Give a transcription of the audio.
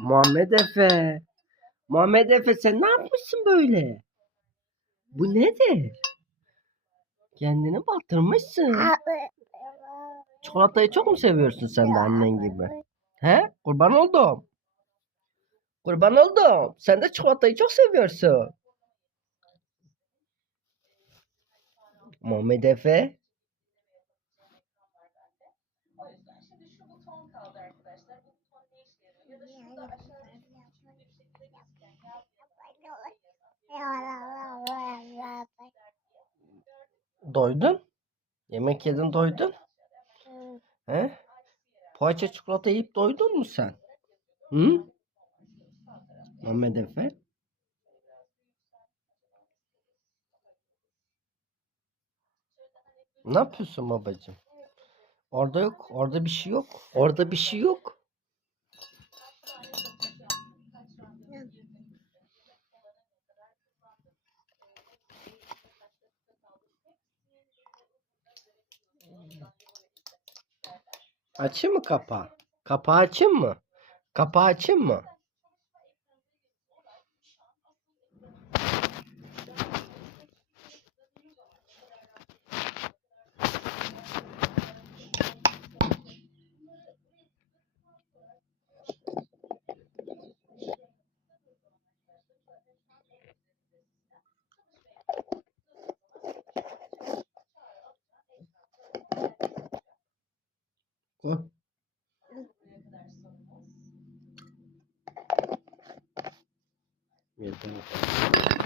Muhammed Efe. Muhammed Efe sen ne yapmışsın böyle? Bu nedir? Kendini batırmışsın. Çikolatayı çok mu seviyorsun sen de annen gibi? He? Kurban oldum. Kurban oldum. Sen de çikolatayı çok seviyorsun. Muhammed Efe. Doydun? Yemek yedin doydun? He? Poğaça çikolata yiyip doydun mu sen? Hı? Muhammed Efe. Ne yapıyorsun babacığım? Orada yok. Orada bir şey yok. Orada bir şey yok. Açayım mı kapağı? Kapağı açayım mı? Kapağı açayım mı? Koy. Yeter.